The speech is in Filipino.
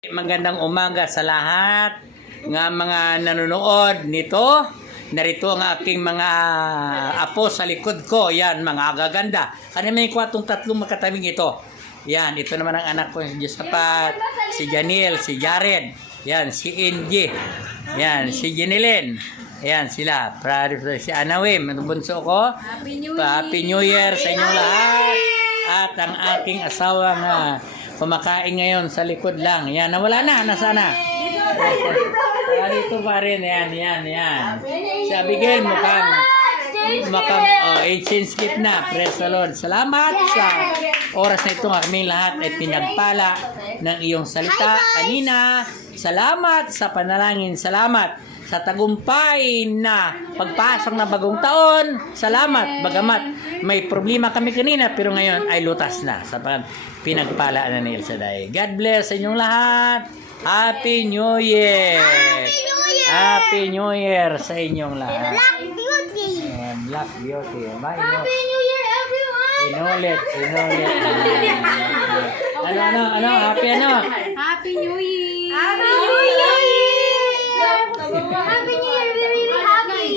Magandang umaga sa lahat nga mga nanonood nito. Narito ang aking mga apo sa likod ko. Yan, mga agaganda. Ano may kwatong tatlong makatabing ito? Yan, ito naman ang anak ko, si Josapat, si Janil, si Jared. Yan, si Inji. Yan, si Jinilin. Yan sila. Si Anawim, ang bunso ko. Happy New Year sa inyong lahat. At ang aking asawa nga kumakain ngayon sa likod lang. Yan, nawala na. Nasana? Dito pa rin. Yan. Si Abigail mukhang skip na. Praise the Lord. Salamat sa oras na ito ng aming lahat ay pinagpala ng iyong salita kanina. Salamat sa panalangin. Salamat sa tagumpay na pagpasok na bagong taon. Salamat. Bagamat may problema kami kanina pero ngayon ay lutas na sa pinagpala na ni El Shaddai. God bless sa inyong lahat. Happy New Year. Happy New Year sa inyong lahat. Black Beauty. Black Beauty. Happy New Year, everyone. Inulit. Ano? Happy ano? Happy New Year. Happy New Year. Happy New Year. We're really happy.